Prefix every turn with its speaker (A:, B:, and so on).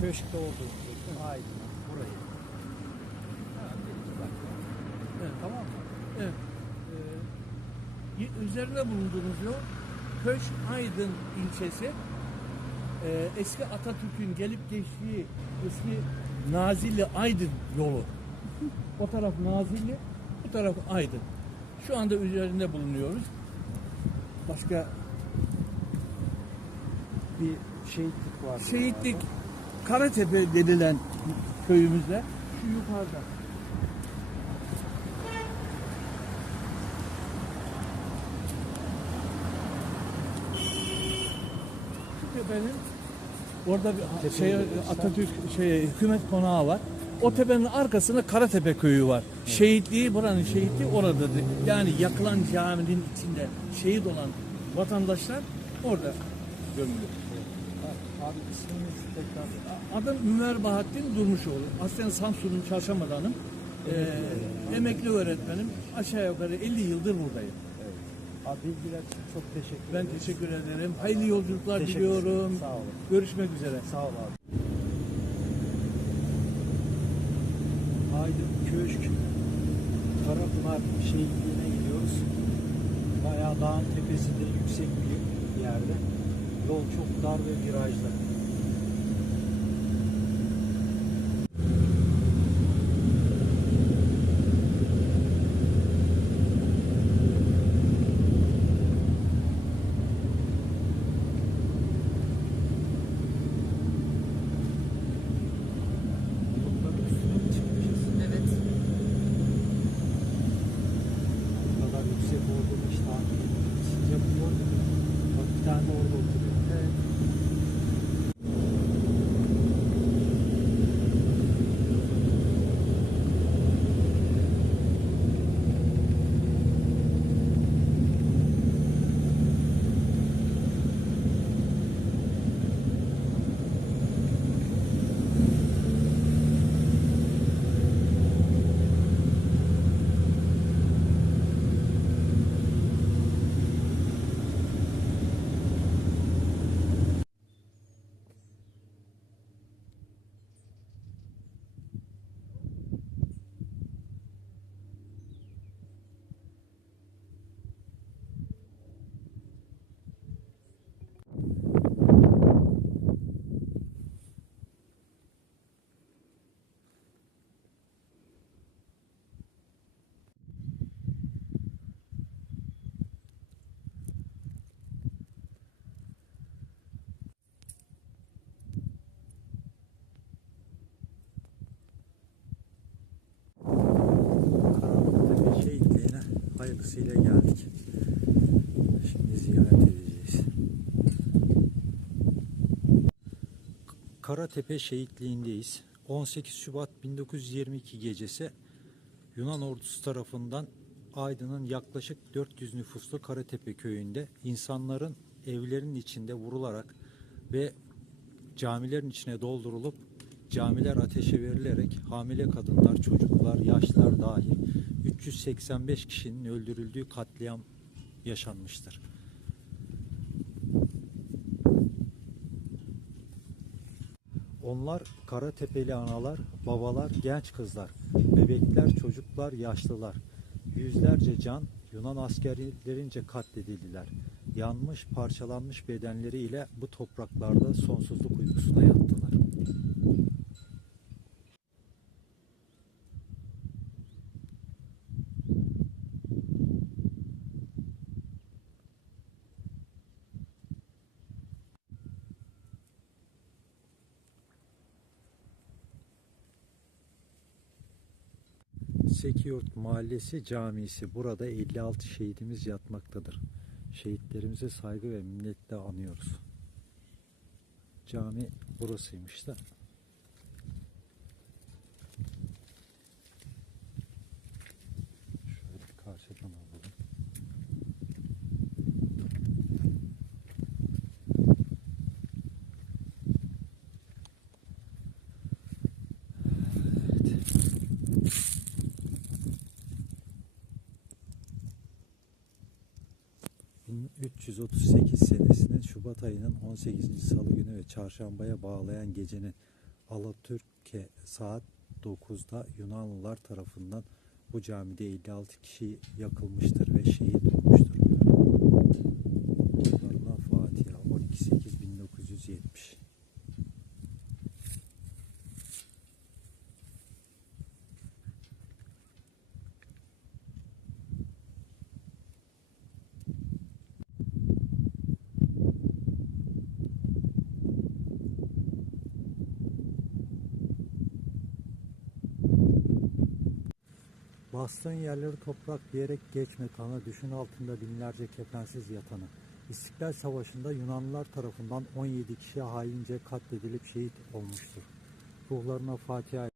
A: Köşkte olduğu Aydın burayı. Ha.
B: Evet.
A: Tamam mı?
B: Evet. Ee, üzerinde bulunduğumuz yol Köşk Aydın ilçesi. Ee, eski Atatürk'ün gelip geçtiği eski Nazilli Aydın yolu. O taraf Nazilli, bu taraf Aydın. Şu anda üzerinde bulunuyoruz. Başka
A: Bir şehitlik var.
B: şehitlik Karatepe denilen köyümüzde şu yukarıda. Tepenin orada bir şey. Atatürk şey hükümet konağı var. O tepenin arkasında Karatepe köyü var. Şehitliği buranın şehitliği oradadır. Yani yakılan caminin içinde şehit olan vatandaşlar orada gömülür.
A: Abi isminiz tekrar.
B: Adım Ümer Bahattin Durmuşoğlu. Aslen Samsun'un Çarşamba'danım. Ee, emekli öğretmenim. Aşağı yukarı 50 yıldır buradayım.
A: Abi bilgiler için çok teşekkür
B: Ben
A: ederim.
B: teşekkür ederim. Hayırlı yolculuklar
A: Teşekkür
B: diliyorum.
A: Sağ olun.
B: Görüşmek üzere.
A: Sağ ol abi. Aydın Köşk Karapınar şehitliğine gidiyoruz. Bayağı dağın tepesinde yüksek bir yerde. Yol çok dar ve virajlı. Hayırlısıyla geldik. Şimdi ziyaret edeceğiz. Karatepe şehitliğindeyiz. 18 Şubat 1922 gecesi Yunan ordusu tarafından Aydın'ın yaklaşık 400 nüfuslu Karatepe köyünde insanların evlerinin içinde vurularak ve camilerin içine doldurulup camiler ateşe verilerek hamile kadınlar, çocuklar, yaşlılar dahil 385 kişinin öldürüldüğü katliam yaşanmıştır. Onlar Karatepeli analar, babalar, genç kızlar, bebekler, çocuklar, yaşlılar. Yüzlerce can Yunan askerlerince katledildiler. Yanmış, parçalanmış bedenleriyle bu topraklarda sonsuzluk uykusuna yattılar. Sekiyurt Mahallesi Camisi. Burada 56 şehidimiz yatmaktadır. Şehitlerimize saygı ve minnetle anıyoruz. Cami burasıymış da. 1138 senesinin Şubat ayının 18. Salı günü ve çarşambaya bağlayan gecenin Alatürk'e saat 9'da Yunanlılar tarafından bu camide 56 kişi yakılmıştır ve şehit olmuştur. Ruhlarına Fatiha 12.8.1970 Bastığın yerleri toprak diyerek geçme tanı, düşün altında binlerce kefensiz yatanı. İstiklal Savaşı'nda Yunanlılar tarafından 17 kişi haince katledilip şehit olmuştur. Ruhlarına Fatiha